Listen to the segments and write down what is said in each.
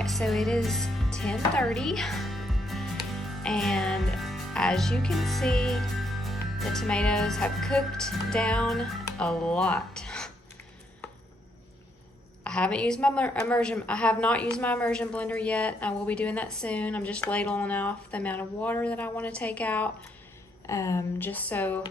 right, so it is 10:30, and as you can see, the tomatoes have cooked down a lot. I have not used my immersion blender yet. I will be doing that soon. I'm just ladling off the amount of water that I want to take out, just so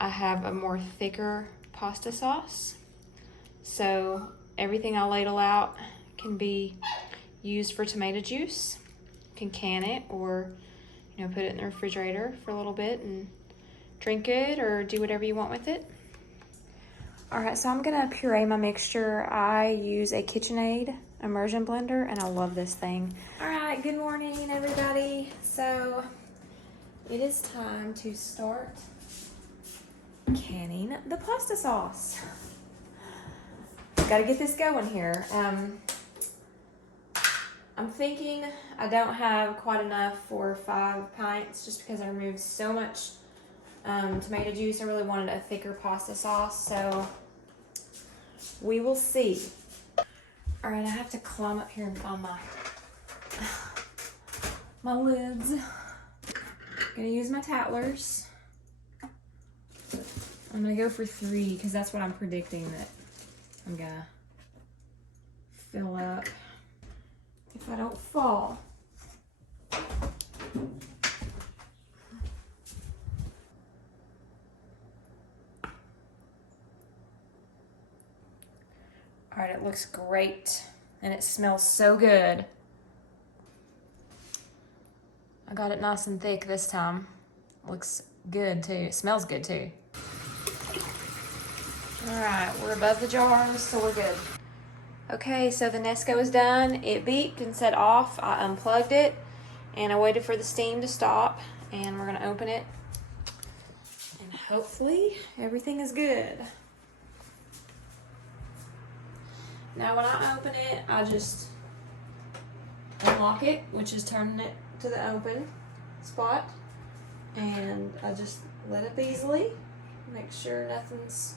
I have a more thicker pasta sauce. So everything I ladle out can be used for tomato juice. You can it or put it in the refrigerator for a little bit and drink it or do whatever you want with it. All right, so I'm gonna puree my mixture. I use a KitchenAid immersion blender and I love this thing. All right, good morning everybody. So it is time to start canning the pasta sauce. Got to get this going here. I'm thinking I don't have quite enough for 5 pints just because I removed so much tomato juice. I really wanted a thicker pasta sauce, so we will see. All right, I have to climb up here and find my lids. Gonna use my tattlers. I'm gonna go for 3 because that's what I'm predicting that I'm gonna fill up if I don't fall. All right, it looks great and it smells so good. I got it nice and thick this time. Looks good too. It smells good too. All right, we're above the jars, so we're good. Okay, so the Nesco is done. It beeped and said off. I unplugged it and I waited for the steam to stop, and we're gonna open it and hopefully everything is good. Now when I open it, I just unlock it, which is turning it to the open spot, and I just let up easily, make sure nothing's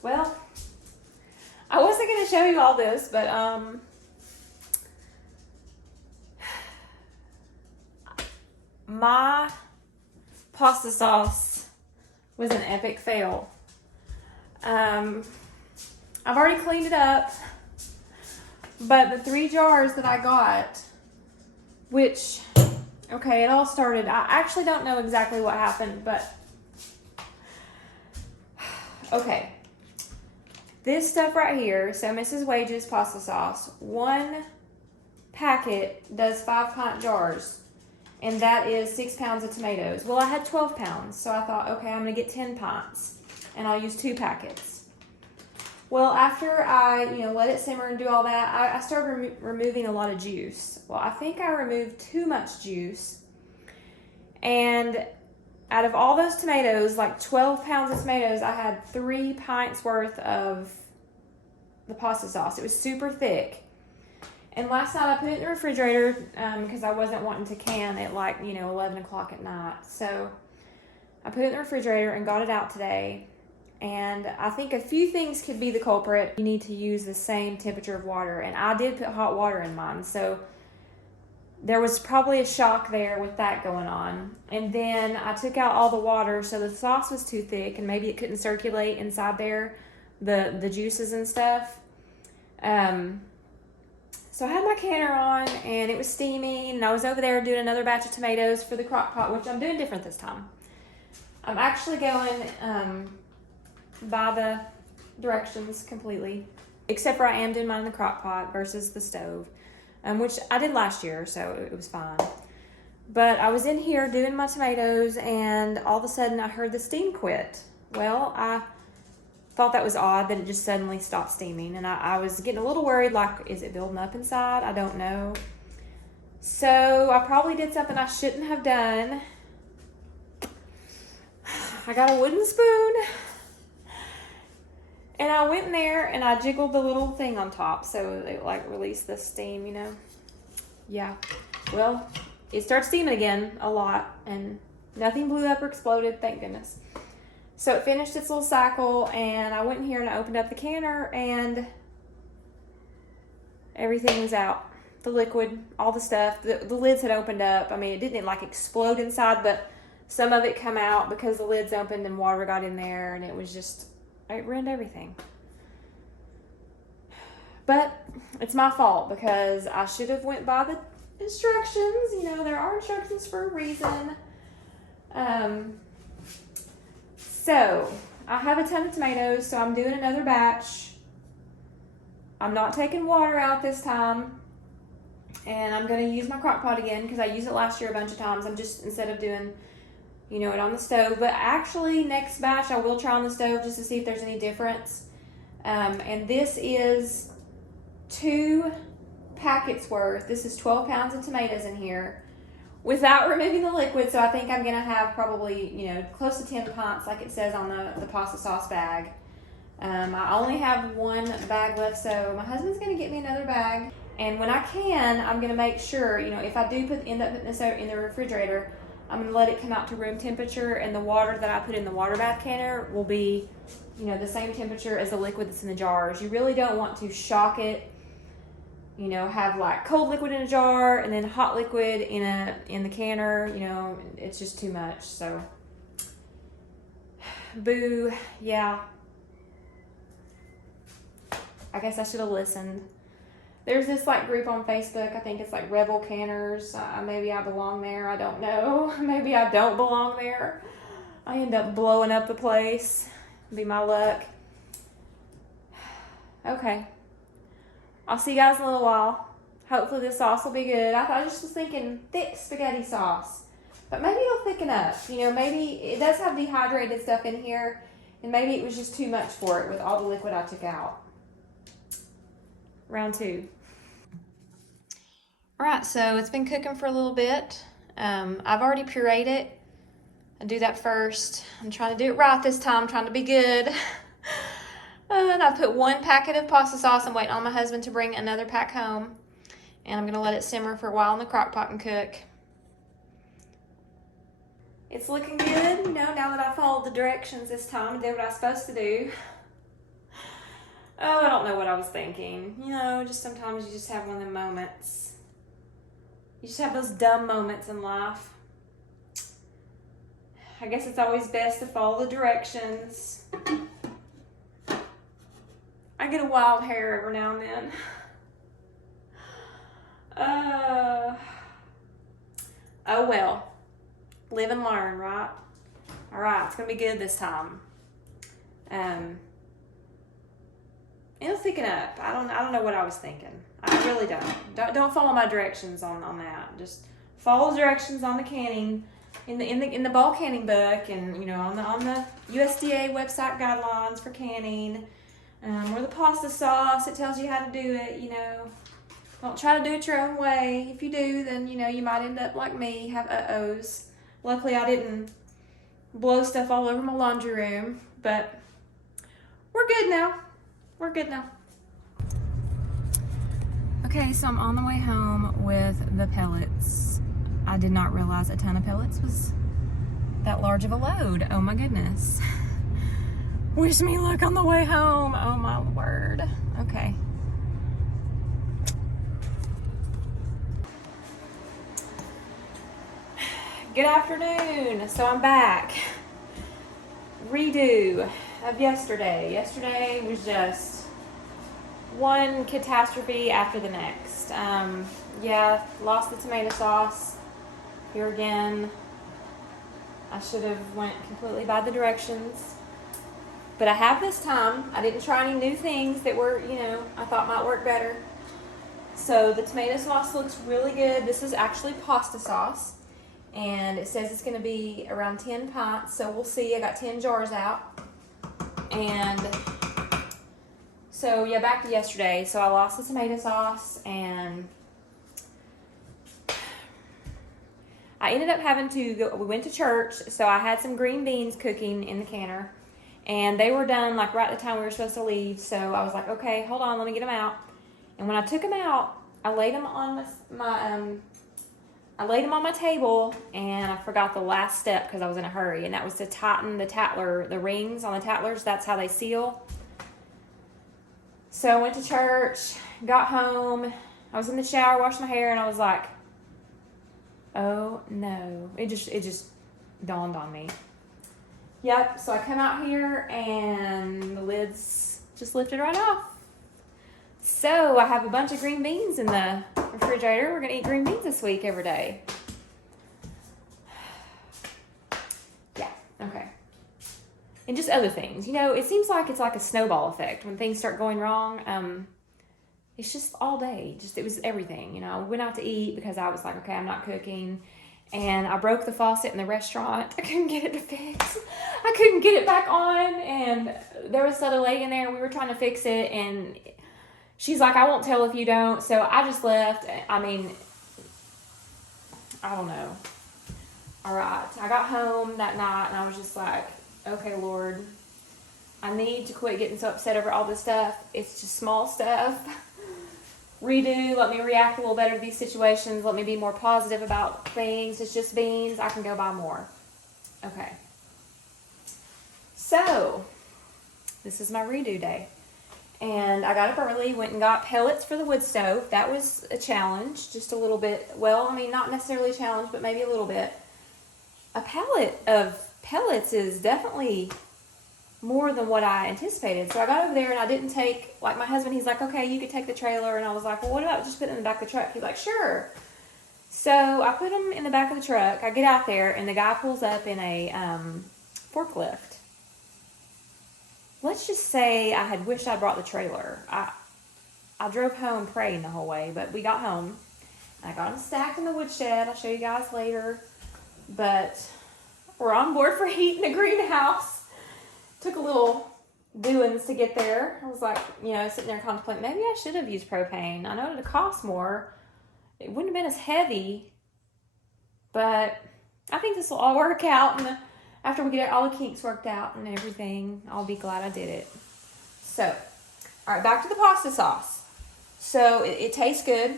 well, I wasn't going to show you all this, but my pasta sauce was an epic fail. I've already cleaned it up, but the 3 jars that I got, which, okay, it all started, I actually don't know exactly what happened, but okay. This stuff right here, so Mrs. Wage's pasta sauce, 1 packet does 5-pint jars, and that is 6 pounds of tomatoes. Well, I had 12 pounds, so I thought, okay, I'm gonna get 10 pints, and I'll use 2 packets. Well, after I, let it simmer and do all that, I started removing a lot of juice. Well, I think I removed too much juice, and out of all those tomatoes, like 12 pounds of tomatoes, I had 3 pints worth of the pasta sauce. It was super thick. And last night I put it in the refrigerator because I wasn't wanting to can at 11 o'clock at night. So I put it in the refrigerator and got it out today. And I think a few things could be the culprit. You need to use the same temperature of water. And I did put hot water in mine. So there was probably a shock there with that going on. And then I took out all the water, so the sauce was too thick and maybe it couldn't circulate inside there, the juices and stuff. So I had my canner on and it was steaming, and I was over there doing another batch of tomatoes for the crock pot, which I'm doing different this time. I'm actually going by the directions completely, except for I am doing mine in the crock pot versus the stove. Which I did last year, so it was fine. But I was in here doing my tomatoes, and all of a sudden I heard the steam quit. Well, I thought that was odd that it just suddenly stopped steaming, and I was getting a little worried, like, is it building up inside? I don't know. So I probably did something I shouldn't have done. I got a wooden spoon, and I went in there and I jiggled the little thing on top so it released the steam, Yeah. Well, it started steaming again a lot, and Nothing blew up or exploded, thank goodness. So it finished its little cycle, and I went in here and I opened up the canner, and everything was out. The liquid, all the stuff, the lids had opened up. I mean, it didn't like explode inside, but some of it come out because the lids opened and water got in there, and it was just, it ruined everything. But it's my fault because I should have went by the instructions. You know, there are instructions for a reason. So I have a ton of tomatoes, so I'm doing another batch. I'm not taking water out this time, and I'm going to use my crock pot again because I used it last year a bunch of times. I'm just, instead of doing, you know, it on the stove, but actually next batch I will try on the stove just to see if there's any difference. And this is 2 packets worth. This is 12 pounds of tomatoes in here without removing the liquid, so I think I'm gonna have probably, you know, close to 10 pints like it says on the pasta sauce bag. I only have 1 bag left, so my husband's gonna get me another bag, and when I can, I'm gonna make sure, you know, if I do end up putting this out in the refrigerator, I'm gonna let it come out to room temperature, and the water that I put in the water bath canner will be, you know, the same temperature as the liquid that's in the jars. You really don't want to shock it. You know, have like cold liquid in a jar and then hot liquid in the canner. You know, it's just too much. So, boo. Yeah. I guess I should have listened. There's this like group on Facebook. I think it's like Rebel Canners. Maybe I belong there. I don't know. Maybe I don't belong there. I end up blowing up the place. Be my luck. Okay. I'll see you guys in a little while. Hopefully this sauce will be good. I just was thinking thick spaghetti sauce, but maybe it'll thicken up. You know, maybe it does have dehydrated stuff in here, and maybe it was just too much for it with all the liquid I took out. Round 2. All right, so it's been cooking for a little bit. I've already pureed it. I do that first. I'm trying to do it right this time. I'm trying to be good. And I put 1 packet of pasta sauce. I'm waiting on my husband to bring another pack home. And I'm going to let it simmer for a while in the crock pot and cook. It's looking good, you know, now that I followed the directions this time and did what I was supposed to do. Oh, I don't know what I was thinking. You know, just sometimes you just have one of them moments. You just have those dumb moments in life. I guess it's always best to follow the directions. I get a wild hair every now and then. Oh well. Live and learn, right? Alright, it's gonna be good this time. It'll thicken up. I don't know what I was thinking. I really don't. Don't follow my directions on that. Just follow the directions on the canning in the bulk canning book, and you know, on the USDA website guidelines for canning. Or the pasta sauce, it tells you how to do it, you know. Don't try to do it your own way. If you do, then, you know, you might end up like me, have uh-ohs. Luckily, I didn't blow stuff all over my laundry room, but we're good now. We're good now. Okay, so I'm on the way home with the pellets. I did not realize a ton of pellets was that large of a load. Oh my goodness. Wish me luck on the way home. Oh my word. Okay. Good afternoon. So I'm back. Redo of yesterday. Yesterday was just one catastrophe after the next. Yeah, lost the tomato sauce. Here again. I should have went completely by the directions. But I have this time. I didn't try any new things that were, you know, I thought might work better. So the tomato sauce looks really good. This is actually pasta sauce. And it says it's going to be around 10 pints. So we'll see. I got 10 jars out. And so, yeah, back to yesterday. So I lost the tomato sauce. And I ended up having to go. We went to church. So I had some green beans cooking in the canner. And they were done like right at the time we were supposed to leave. So I was like, okay, hold on, let me get them out. And when I took them out, I laid them on my I laid them on my table, and I forgot the last step because I was in a hurry, and that was to tighten the rings on the tattlers. That's how they seal. So I went to church, got home, I was in the shower, washed my hair, and I was like, oh no. It just dawned on me. Yep, so I come out here and the lids just lifted right off. So I have a bunch of green beans in the refrigerator. We're gonna eat green beans this week every day. Yeah, okay. And just other things. You know, it seems like it's like a snowball effect. When things start going wrong, it's just all day. It was everything. You know, I went out to eat because I was like, okay, I'm not cooking. And I broke the faucet in the restaurant. I couldn't get it to fix. I couldn't get it back on. And there was this other lady in there, and we were trying to fix it. And she's like, I won't tell if you don't. So I just left. I mean, I don't know. All right. I got home that night, and I was just like, okay, Lord, I need to quit getting so upset over all this stuff. It's just small stuff. Redo, let me react a little better to these situations. Let me be more positive about things. It's just beans. I can go buy more. Okay. So, this is my redo day. And I got up early, went and got pellets for the wood stove. That was a challenge, just a little bit. Well, I mean, not necessarily a challenge, but maybe a little bit. A pallet of pellets is definitely more than what I anticipated. So I got over there and I didn't take, like my husband, he's like, okay, you could take the trailer. And I was like, well, what about just putting it in the back of the truck? He's like, sure. So I put them in the back of the truck. I get out there and the guy pulls up in a forklift. Let's just say I had wished I brought the trailer. I drove home praying the whole way, but we got home. I got them stacked in the woodshed. I'll show you guys later. But we're on board for heating the greenhouse. Took a little doings to get there. I was like, you know, sitting there contemplating, maybe I should have used propane. I know it would have cost more. It wouldn't have been as heavy. But I think this will all work out. And after we get all the kinks worked out and everything, I'll be glad I did it. So, all right, back to the pasta sauce. So, it tastes good.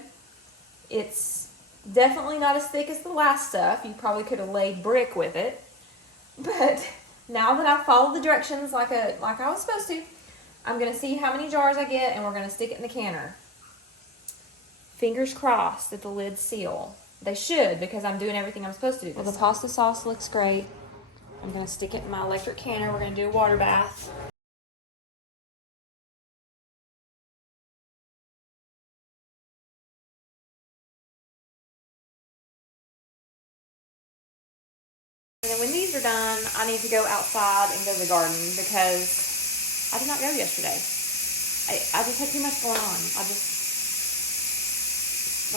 It's definitely not as thick as the last stuff. You probably could have laid brick with it. But now that I've followed the directions like I was supposed to, I'm going to see how many jars I get, and we're going to stick it in the canner. Fingers crossed that the lids seal. They should, because I'm doing everything I'm supposed to do. Well, the pasta sauce looks great. I'm going to stick it in my electric canner. We're going to do a water bath. And then when these are done, I need to go outside and go to the garden because I did not go yesterday. I just had too much going on. By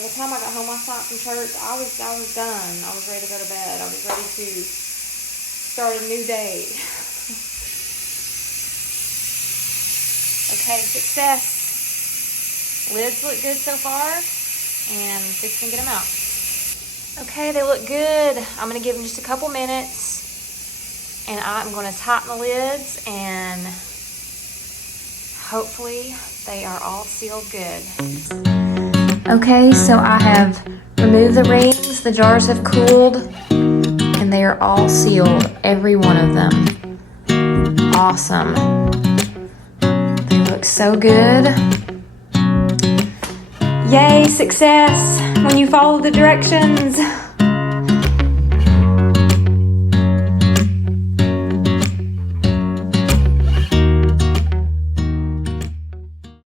the time I got home last night from church, I was done. I was ready to go to bed. I was ready to start a new day. Okay, success. Lids look good so far, and fixing to get them out. Okay, they look good. I'm going to give them just a couple minutes, and I'm going to tighten the lids, and hopefully they are all sealed good. Okay, so I have removed the rings. The jars have cooled, and they are all sealed, every one of them. Awesome. They look so good. Yay, success when you follow the directions.